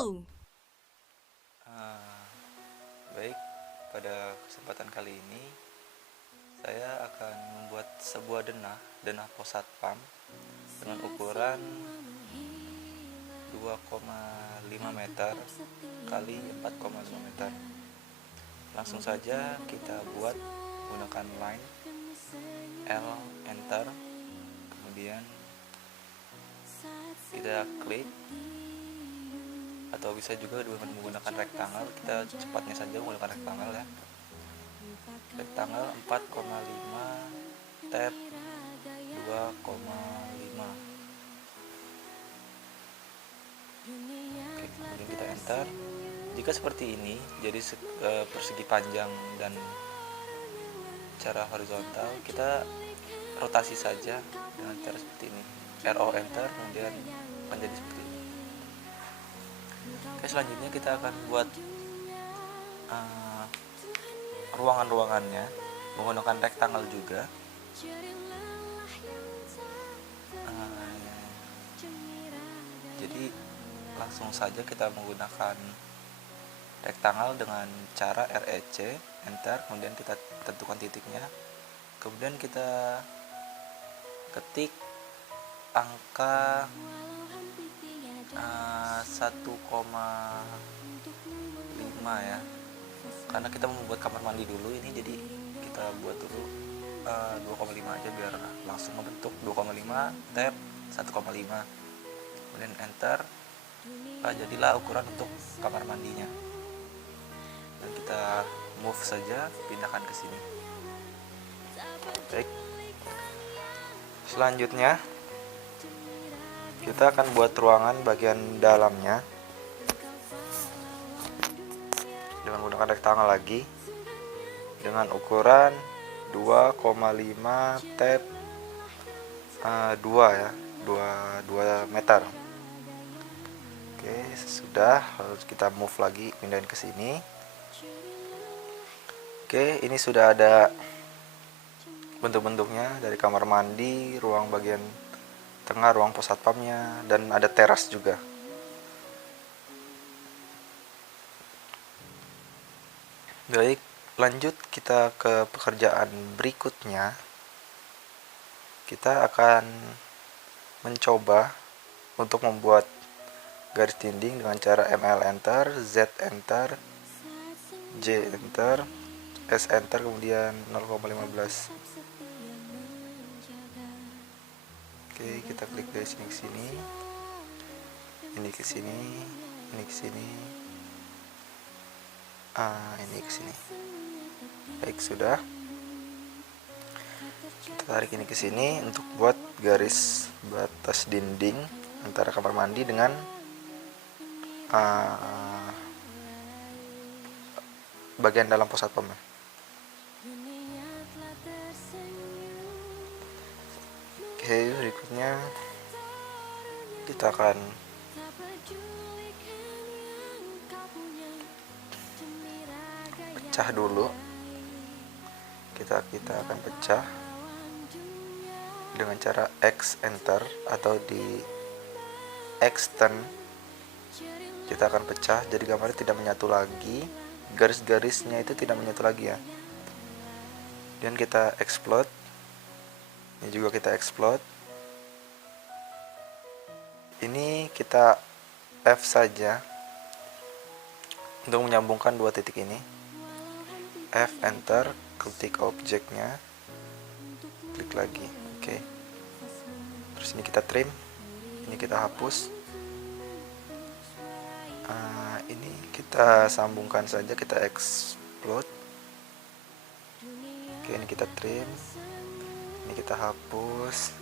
go! Ah, Baik, pada kesempatan kali ini saya akan membuat sebuah denah posatpam dengan ukuran 2,5 meter kali 4,5 meter. Langsung saja kita buat menggunakan line L enter, kemudian kita klik, atau bisa juga dengan menggunakan rectangle. Kita cepatnya saja menggunakan rectangle ya. Rectangle 4,5 tab 2,5. Oke, kemudian kita enter. Jika seperti ini, jadi persegi panjang dan cara horizontal, kita rotasi saja dengan cara seperti ini. RO enter, kemudian akan jadi seperti ini. Oke, selanjutnya kita akan buat ruangan-ruangannya menggunakan rectangle juga. Jadi langsung saja kita menggunakan rectangle dengan cara REC enter, kemudian kita tentukan titiknya, kemudian kita ketik angka 1,5 ya, karena kita membuat kamar mandi dulu ini, jadi kita buat dulu 2,5 aja biar langsung membentuk 2,5 tab 1,5, kemudian enter. Jadilah ukuran untuk kamar mandinya, dan kita move saja, pindahkan ke sini. Baik, selanjutnya kita akan buat ruangan bagian dalamnya dengan menggunakan rectangle lagi dengan ukuran 2,5 tab 2 ya, 2 meter. Oke, sudah, lalu kita move lagi, pindahin ke sini. Oke, ini sudah ada bentuk-bentuknya dari kamar mandi, ruang bagian tengah, ruang pos satpamnya, dan ada teras juga. Baik, lanjut kita ke pekerjaan berikutnya. Kita akan mencoba untuk membuat garis dinding dengan cara ML enter, Z enter, J enter, S enter, kemudian 0,15. Oke, kita klik dari sini ke sini, ini ke sini, ini ke sini, ini ke sini. Baik, sudah. Kita tarik ini ke sini untuk buat garis batas dinding antara kamar mandi dengan bagian dalam pos satpam. Oke, berikutnya kita akan pecah dulu. Kita akan pecah dengan cara X enter atau di extend. Kita akan pecah, jadi gambarnya tidak menyatu lagi, garis-garisnya itu tidak menyatu lagi ya. Dan kita explode, ini juga kita explode. Ini kita F saja untuk menyambungkan dua titik ini. F enter, klik objeknya, klik lagi. Oke. Terus ini kita trim, ini kita hapus. Ini kita sambungkan saja, kita explode. Oke, ini kita trim, ini kita hapus,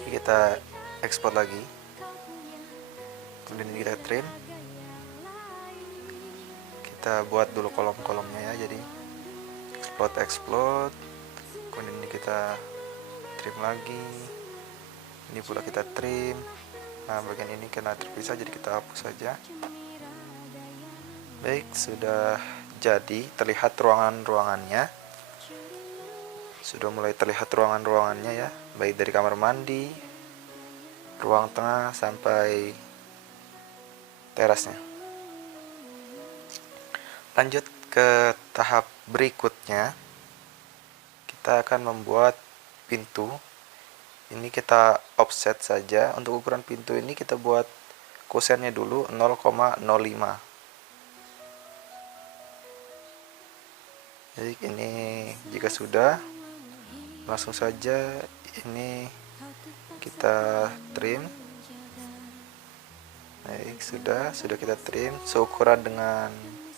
ini kita export lagi, kemudian ini kita trim. Kita buat dulu kolom-kolomnya ya, jadi explode, kemudian ini kita trim lagi, ini pula kita trim. Nah, bagian ini karena terpisah, jadi kita hapus saja. Baik, sudah jadi terlihat ruangan-ruangannya. Sudah mulai terlihat ruangan-ruangannya ya, baik dari kamar mandi, ruang tengah sampai terasnya. Lanjut ke tahap berikutnya, kita akan membuat pintu. Ini kita offset saja. Untuk ukuran pintu ini kita buat kosennya dulu 0,05. Jadi ini jika sudah, langsung saja ini kita trim. Baik, sudah kita trim seukuran dengan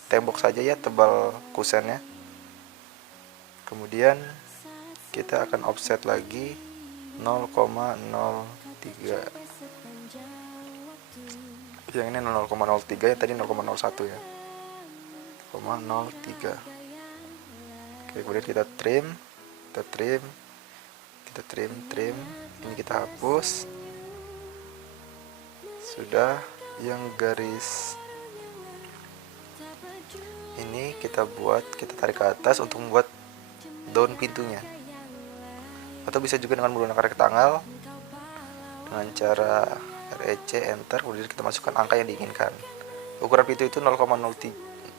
tembok saja ya, tebal kusennya. Kemudian kita akan offset lagi 0,03. Yang ini 0,03, yang tadi 0,01 ya. 0,03. Oke, kemudian kita trim. Ini kita hapus. Sudah. Yang garis ini kita tarik ke atas untuk membuat daun pintunya. Atau bisa juga dengan menggunakan rektangle dengan cara REC enter, kemudian kita masukkan angka yang diinginkan. Ukuran pintu itu 0,03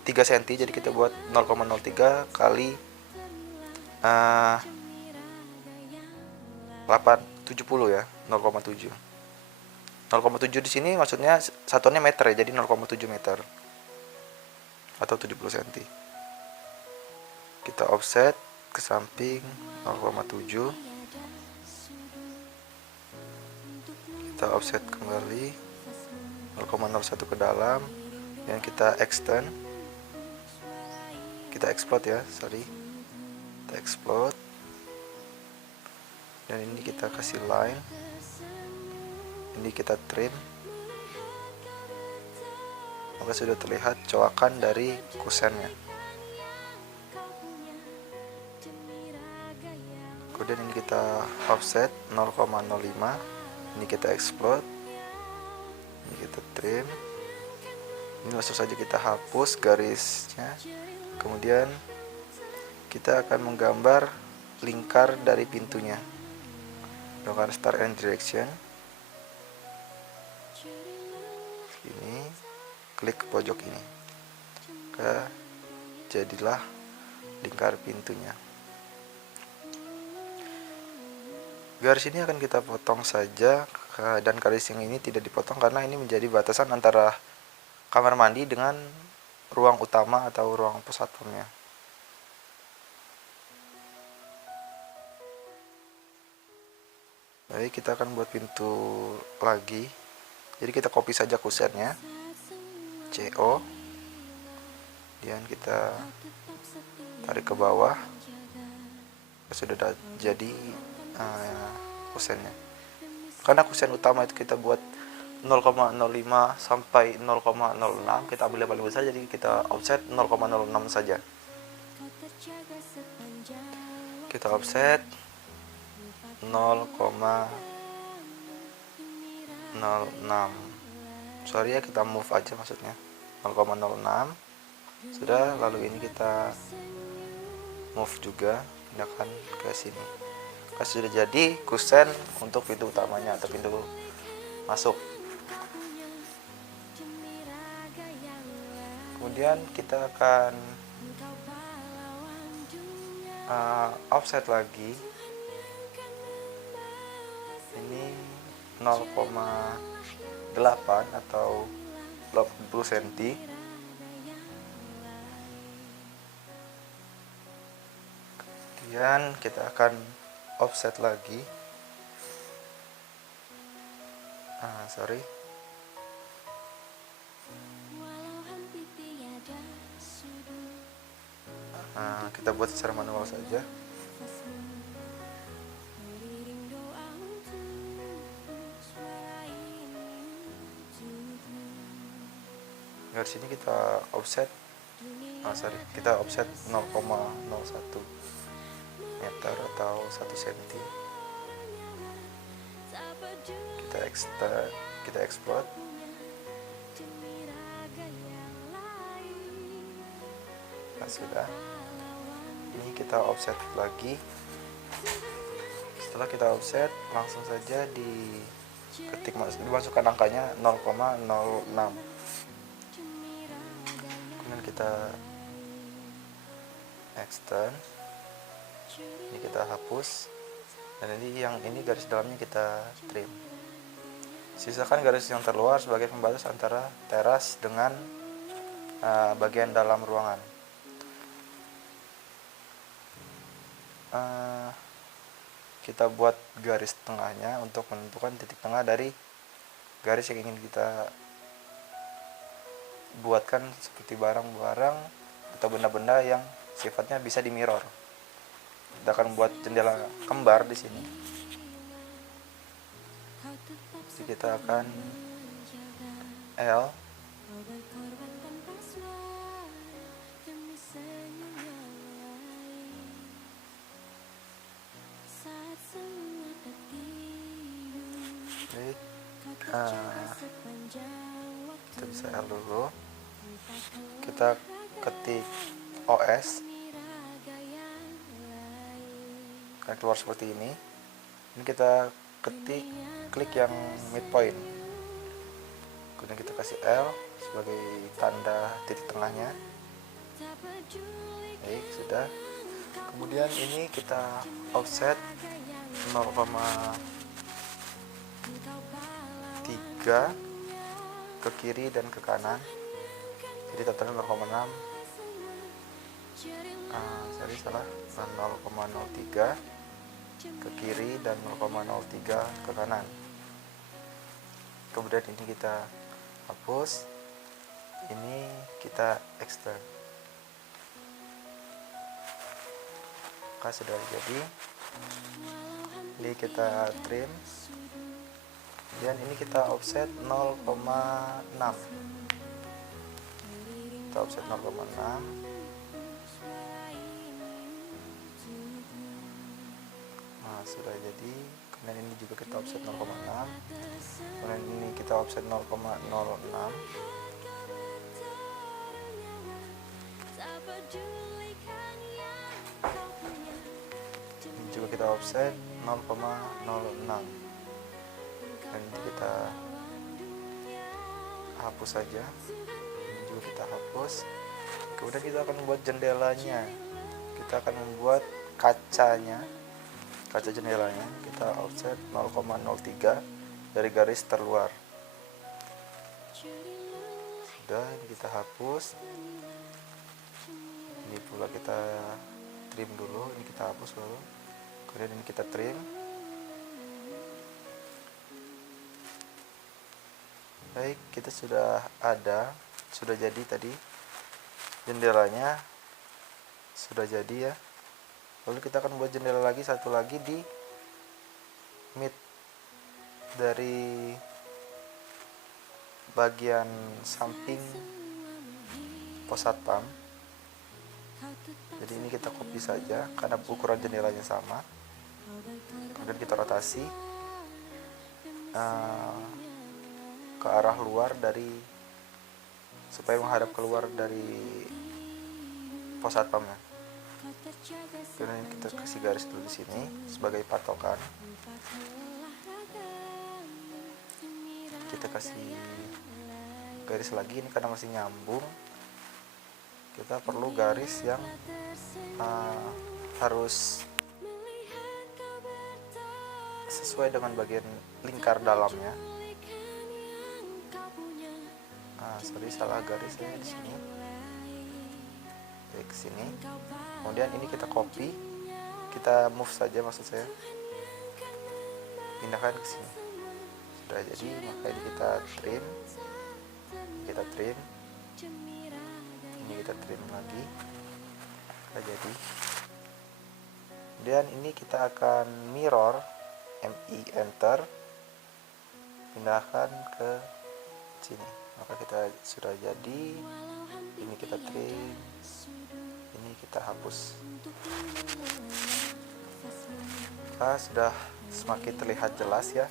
cm, jadi kita buat 0,03 kali 870 ya, 0,7. 0,7 di sini maksudnya satuannya meter ya, jadi 0,7 meter atau 70 cm. Kita offset ke samping 0,7. Kita offset kembali 0,01 ke dalam, dan kita extend. Kita explode ya, kita explode. Dan ini kita kasih line. Ini kita trim. Maka sudah terlihat coakan dari kusennya. Kemudian ini kita offset 0,05. Ini kita explode. Ini kita trim. Ini langsung saja kita hapus garisnya. Kemudian kita akan menggambar lingkar dari pintunya dengan start and direction. Ini klik ke pojok ini, jadilah lingkar pintunya. Garis ini akan kita potong saja, dan garis yang ini tidak dipotong karena ini menjadi batasan antara kamar mandi dengan ruang utama atau ruang posatpamnya. Baik, kita akan buat pintu lagi. Jadi kita copy saja kusennya, CO, kemudian kita tarik ke bawah. Sudah jadi kusennya. Karena kusen utama itu kita buat 0,05 sampai 0,06, kita ambil yang paling besar, jadi kita offset 0,06 saja. Kita offset 0,06. Sorry ya, kita move aja maksudnya 0,06. Sudah, lalu ini kita move juga, pindahkan ke sini. Sudah jadi kusen untuk pintu utamanya atau pintu masuk. Kemudian kita akan offset lagi. Ini 0,8 atau 80 cm. Kemudian kita akan offset lagi. Kita buat secara manual saja. Garis sini kita offset kita offset 0,01 meter atau 1 cm. Kita export. Nah, sudah. Ini kita offset lagi. Setelah kita offset, langsung saja di dimasukkan angkanya 0,06. Kemudian kita extend, ini kita hapus, dan ini garis dalamnya kita trim. Sisakan garis yang terluar sebagai pembatas antara teras dengan bagian dalam ruangan. Kita buat garis tengahnya untuk menentukan titik tengah dari garis yang ingin kita buatkan, seperti barang-barang atau benda-benda yang sifatnya bisa di mirror. Kita akan buat jendela kembar di sini. Jadi kita akan L, kita bisa L dulu, kita ketik OS, akan keluar seperti ini. Ini kita ketik, klik yang midpoint, kemudian kita kasih L sebagai tanda titik tengahnya. Baik, sudah. Kemudian ini kita offset 0,3 ke kiri dan ke kanan, jadi totalnya 0,6. 0,03 ke kiri dan 0,03 ke kanan. Kemudian ini kita hapus, ini kita extend. Maka sudah jadi. Ini kita trim, dan ini kita offset 0,6. Kita offset 0,6. Nah, sudah jadi. Kemudian ini juga kita offset 0,6. Kemudian ini kita offset 0,06. Ini juga kita offset 0,06. Dan ini kita hapus saja. Ini juga kita hapus. Kemudian kita akan membuat jendelanya. Kita akan membuat kacanya, kaca jendelanya. Kita offset 0,03 dari garis terluar. Sudah, ini kita hapus. Ini pula kita trim dulu. Ini kita hapus dulu. Kemudian ini kita trim. Baik, kita sudah jadi tadi jendelanya, sudah jadi ya. Lalu kita akan buat jendela lagi, satu lagi di mid dari bagian samping pos satpam. Jadi ini kita copy saja karena ukuran jendelanya sama. Kemudian kita rotasi ke arah luar supaya menghadap keluar dari pos satpamnya. Kemudian kita kasih garis dulu di sini sebagai patokan. Kita kasih garis lagi, ini karena masih nyambung. Kita perlu garis yang harus sesuai dengan bagian lingkar dalamnya. Salah garisnya di sini. Ke sini. Kemudian ini kita copy, kita move saja, maksud saya pindahkan ke sini. Sudah jadi, maka ini kita trim, ini kita trim lagi. Sudah jadi. Kemudian ini kita akan mirror, enter, pindahkan ke sini. Maka kita sudah jadi. Ini kita trim, ini kita hapus. Maka sudah semakin terlihat jelas ya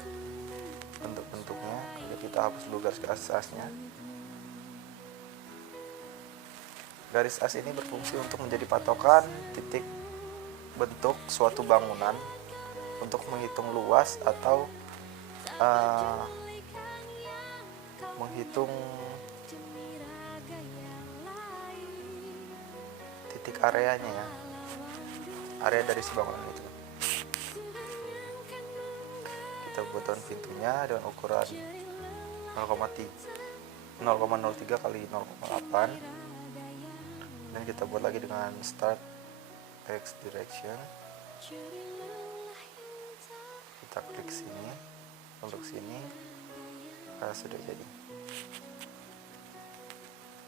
bentuk-bentuknya. Jadi kita hapus dulu garis as-asnya. Garis as ini berfungsi untuk menjadi patokan titik bentuk suatu bangunan untuk menghitung luas atau menghitung titik areanya ya, area dari si bangunan itu. Kita buatkan pintunya dengan ukuran 0,03 kali 0,8, dan kita buat lagi dengan start X direction. Kita klik sini untuk sini. Sudah jadi.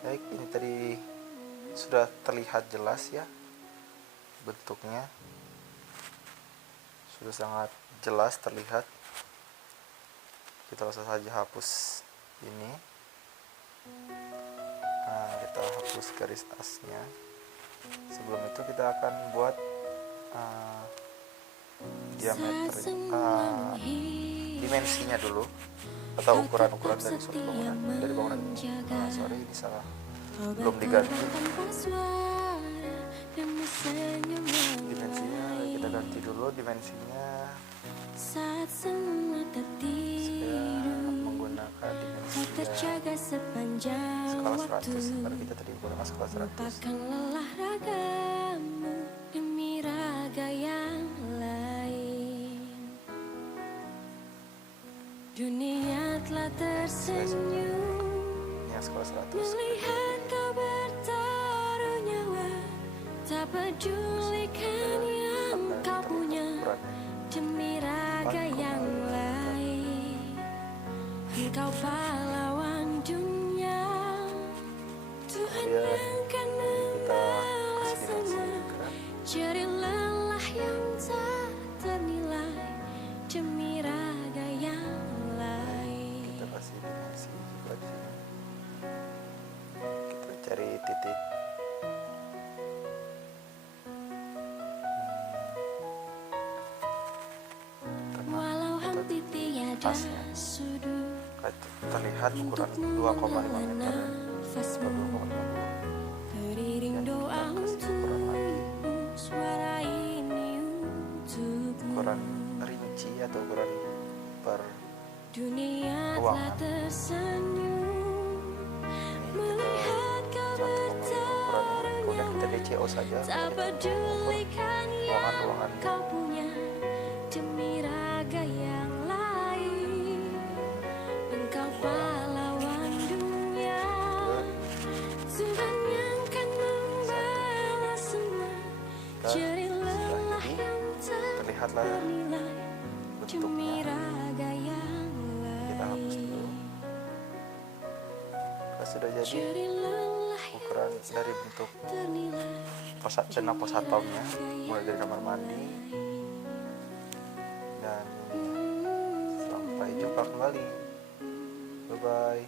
Baik, ini tadi sudah terlihat jelas ya bentuknya, sudah sangat jelas terlihat. Kita langsung saja hapus ini. Kita hapus garis asnya. Sebelum itu kita akan buat diameter, dimensinya dulu, atau ukuran-ukuran dari suatu bangunan, dari bangunan ini. Sorry, ini salah, belum diganti dimensinya. Kita ganti dulu dimensinya. Saya menggunakan dimensi skala 100 karena kita tadi menggunakan skala 100. Dunia telah tersenyum Skala 100 melihat kau bertaruh nyawa, tak pedulikan yang kau punya demi raga yang lain. Engkau pahlawan dunia, Tuhan yang kan membalas semua. Jadi lelah yang tak ternilai demi raga yang lain. Kita kasih dimensi juga di sini. Kita cari titik. Walau hampir tiada sudut, terlihat ukuran 2,5 meter atau 2,50. beriring doa untukmu, suara ini untukmu. Ukuran rinci atau ukuran per Dunia telah ruangan. tersenyum melihat kau 1,5 ukurannya. bertaruh Kemudian kita nyawa, DCO saja. tak pedulikan yang Ruangan-ruangan kau punya demi raga yang lain. Engkau pahlawan dunia, Tuhan yang kan membalas semua. Jadi lelah yang tak terlihatlah ternilai demi bentuknya. raga yang Kita hapus lain. dulu. Kalau sudah jadi Jadi lelah ukuran dari bentuk ternilai zona pos atomnya, mulai dari kamar mandi, dan sampai jumpa kembali. Bye bye.